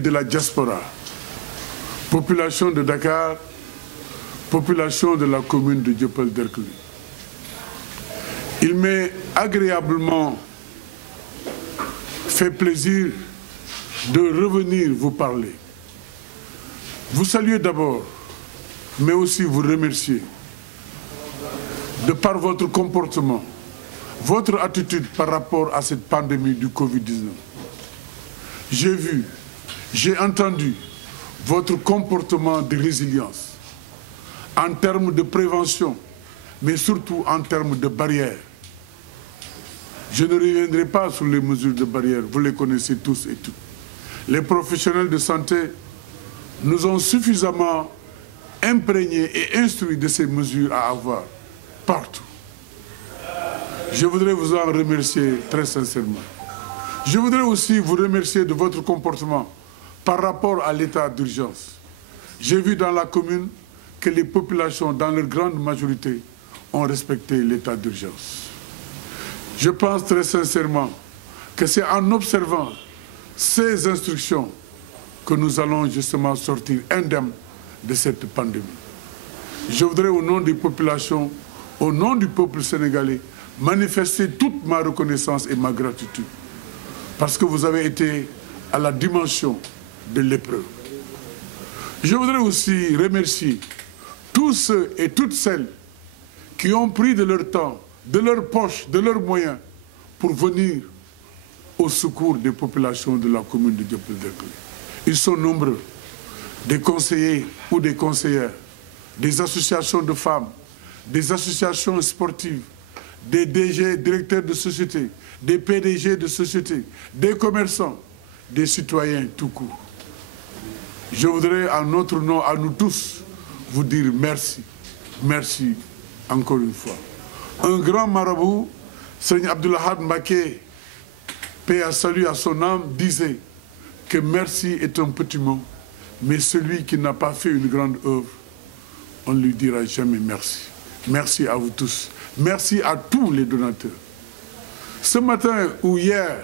de la diaspora, population de Dakar, population de la commune de Dieuppeul-Derklé. Il m'est agréablement fait plaisir de revenir vous parler. Vous saluer d'abord, mais aussi vous remercier de par votre comportement, votre attitude par rapport à cette pandémie du Covid-19. J'ai vu, j'ai entendu votre comportement de résilience en termes de prévention, mais surtout en termes de barrières. Je ne reviendrai pas sur les mesures de barrières, vous les connaissez tous et toutes. Les professionnels de santé nous ont suffisamment imprégnés et instruits de ces mesures à avoir partout. Je voudrais vous en remercier très sincèrement. Je voudrais aussi vous remercier de votre comportement par rapport à l'état d'urgence. J'ai vu dans la commune que les populations, dans leur grande majorité, ont respecté l'état d'urgence. Je pense très sincèrement que c'est en observant ces instructions que nous allons justement sortir indemnes de cette pandémie. Je voudrais, au nom des populations, au nom du peuple sénégalais, manifester toute ma reconnaissance et ma gratitude parce que vous avez été à la dimension de l'épreuve. Je voudrais aussi remercier tous ceux et toutes celles qui ont pris de leur temps, de leur poche, de leurs moyens pour venir au secours des populations de la commune de Dieuppeul-Derklé. Ils sont nombreux, des conseillers ou des conseillères, des associations de femmes, des associations sportives, des DG, directeurs de société, des PDG de société, des commerçants, des citoyens tout court. Je voudrais, en notre nom, à nous tous, vous dire merci. Merci encore une fois. Un grand marabout, Seigneur Abdoulahad Mbacké, paix à salut à son âme, disait que merci est un petit mot, mais celui qui n'a pas fait une grande œuvre, on ne lui dira jamais merci. Merci à vous tous. Merci à tous les donateurs. Ce matin ou hier,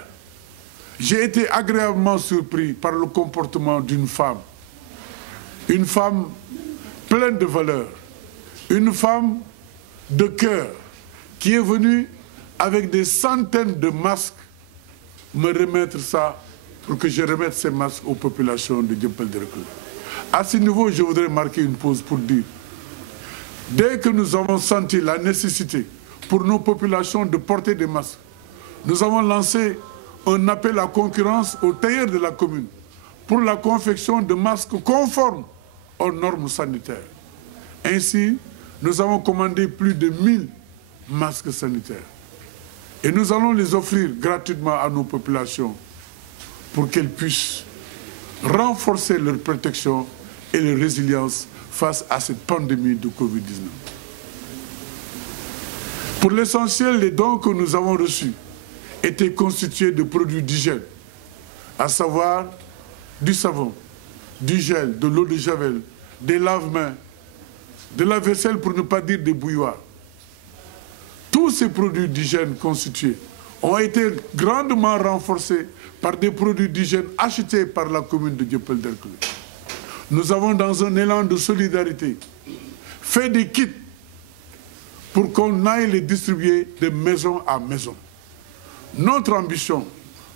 j'ai été agréablement surpris par le comportement d'une femme. Une femme pleine de valeurs. Une femme de cœur qui est venue avec des centaines de masques me remettre ça pour que je remette ces masques aux populations de Dieuppeul-Derklé. À ce niveau, je voudrais marquer une pause pour dire, dès que nous avons senti la nécessité pour nos populations de porter des masques, nous avons lancé un appel à concurrence aux tailleurs de la commune pour la confection de masques conformes aux normes sanitaires. Ainsi, nous avons commandé plus de 1000 masques sanitaires. Et nous allons les offrir gratuitement à nos populations pour qu'elles puissent renforcer leur protection et leur résilience face à cette pandémie de Covid-19. Pour l'essentiel, les dons que nous avons reçus étaient constitués de produits d'hygiène, à savoir du savon, du gel, de l'eau de javel, des lave-mains, de la vaisselle pour ne pas dire des bouilloires. Tous ces produits d'hygiène constitués ont été grandement renforcés par des produits d'hygiène achetés par la commune de Dieuppeul-Derklé. Nous avons, dans un élan de solidarité, fait des kits pour qu'on aille les distribuer de maison à maison. Notre ambition,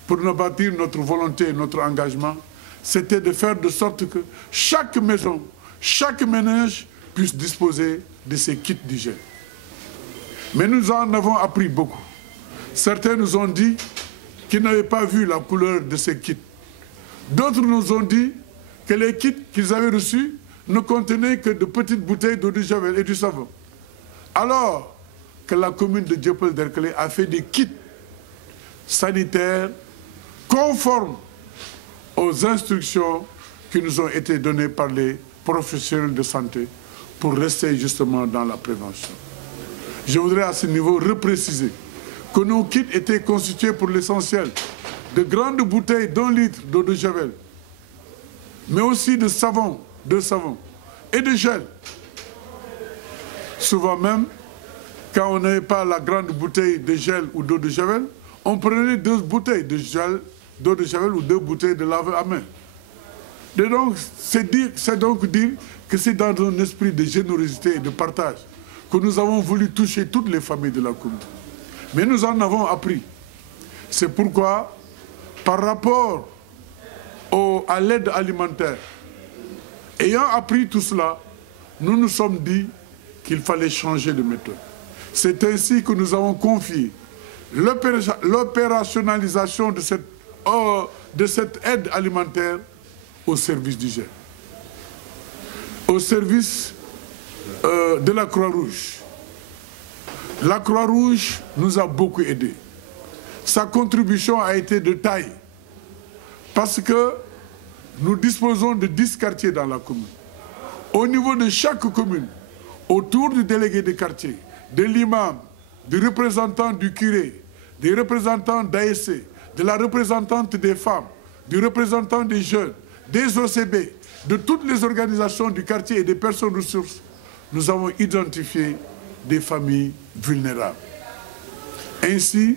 pour nous bâtir notre volonté et notre engagement, c'était de faire de sorte que chaque maison, chaque ménage puisse disposer de ces kits d'hygiène. Mais nous en avons appris beaucoup. Certains nous ont dit qu'ils n'avaient pas vu la couleur de ces kits. D'autres nous ont dit que les kits qu'ils avaient reçus ne contenaient que de petites bouteilles d'eau de javel et du savon. Alors que la commune de Dieuppeul-Derklé a fait des kits sanitaires conformes aux instructions qui nous ont été données par les professionnels de santé pour rester justement dans la prévention. Je voudrais à ce niveau repréciser que nos kits étaient constitués pour l'essentiel de grandes bouteilles d'1 litre d'eau de javel, mais aussi de savon et de gel. Souvent même, quand on n'avait pas la grande bouteille de gel ou d'eau de javel, on prenait 2 bouteilles d'eau de javel ou 2 bouteilles de lave à main. Et donc, c'est donc dire que c'est dans un esprit de générosité et de partage que nous avons voulu toucher toutes les familles de la commune. Mais nous en avons appris. C'est pourquoi, par rapport à l'aide alimentaire, ayant appris tout cela, nous nous sommes dit qu'il fallait changer de méthode. C'est ainsi que nous avons confié l'opérationnalisation de cette aide alimentaire au service d'hygiène, au service de la Croix-Rouge. La Croix-Rouge nous a beaucoup aidés. Sa contribution a été de taille parce que nous disposons de 10 quartiers dans la commune. Au niveau de chaque commune, autour du délégué de quartier, de l'imam, du représentant du curé, des représentants d'ASC, de la représentante des femmes, du représentant des jeunes, des OCB, de toutes les organisations du quartier et des personnes ressources, nous avons identifié des familles vulnérables. Ainsi,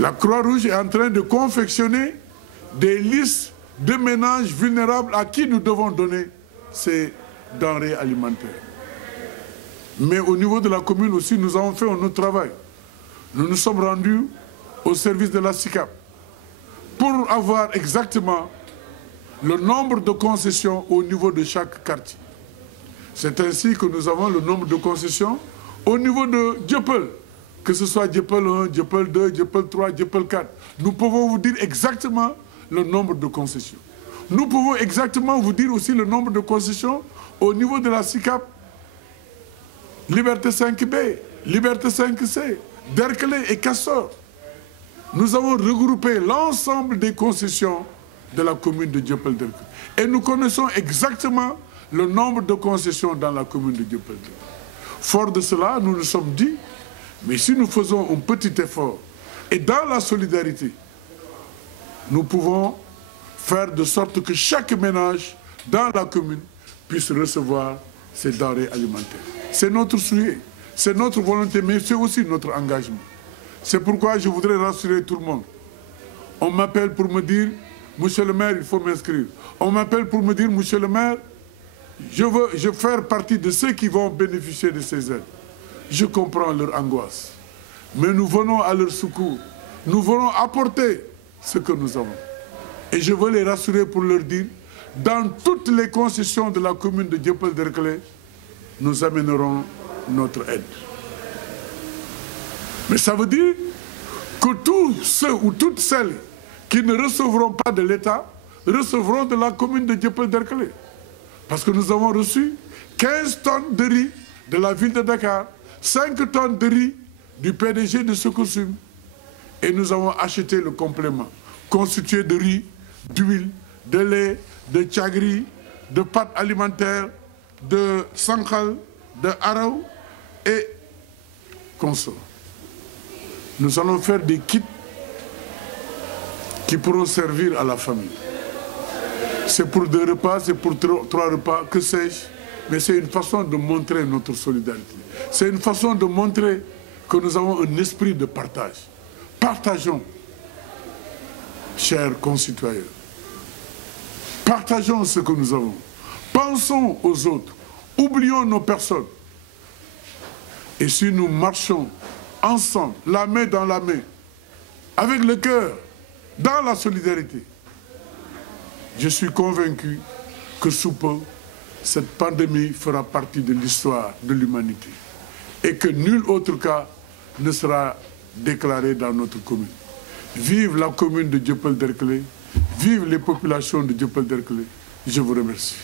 la Croix-Rouge est en train de confectionner des listes de ménages vulnérables à qui nous devons donner ces denrées alimentaires. Mais au niveau de la commune aussi, nous avons fait un autre travail. Nous nous sommes rendus au service de la SICAP pour avoir exactement le nombre de concessions au niveau de chaque quartier. C'est ainsi que nous avons le nombre de concessions au niveau de Dieuppeul, que ce soit Dieuppeul 1, Dieuppeul 2, Dieuppeul 3, Dieuppeul 4. Nous pouvons vous dire exactement le nombre de concessions. Nous pouvons exactement vous dire aussi le nombre de concessions au niveau de la SICAP, Liberté 5B, Liberté 5C, Derklé et Castor. Nous avons regroupé l'ensemble des concessions de la commune de Dieuppeul-Derklé. Et nous connaissons exactement le nombre de concessions dans la commune de Dieuppeul-Derklé. Fort de cela, nous nous sommes dit, mais si nous faisons un petit effort et dans la solidarité, nous pouvons faire de sorte que chaque ménage dans la commune puisse recevoir ces denrées alimentaires. C'est notre souhait, c'est notre volonté, mais c'est aussi notre engagement. C'est pourquoi je voudrais rassurer tout le monde. On m'appelle pour me dire, monsieur le maire, il faut m'inscrire. On m'appelle pour me dire, monsieur le maire, je veux faire partie de ceux qui vont bénéficier de ces aides. Je comprends leur angoisse. Mais nous venons à leur secours. Nous venons apporter ce que nous avons. Et je veux les rassurer pour leur dire, dans toutes les concessions de la commune de Dieuppeul-Derklé, nous amènerons notre aide. Mais ça veut dire que tous ceux ou toutes celles qui ne recevront pas de l'État recevront de la commune de Dieuppeul-Derklé. Parce que nous avons reçu 15 tonnes de riz de la ville de Dakar, 5 tonnes de riz du PDG de Sococim. Et nous avons acheté le complément constitué de riz, d'huile, de lait, de tchagri, de pâtes alimentaires, de sankhal, de araou et consorts. Nous allons faire des kits qui pourront servir à la famille. C'est pour 2 repas, c'est pour 3 repas, que sais-je, mais c'est une façon de montrer notre solidarité. C'est une façon de montrer que nous avons un esprit de partage. Partageons, chers concitoyens. Partageons ce que nous avons. Pensons aux autres. Oublions nos personnes. Et si nous marchons ensemble, la main dans la main, avec le cœur, dans la solidarité, je suis convaincu que sous peu, cette pandémie fera partie de l'histoire de l'humanité et que nul autre cas ne sera déclaré dans notre commune. Vive la commune de Dieuppeul-Derklé, vive les populations de Dieuppeul-Derklé. Je vous remercie.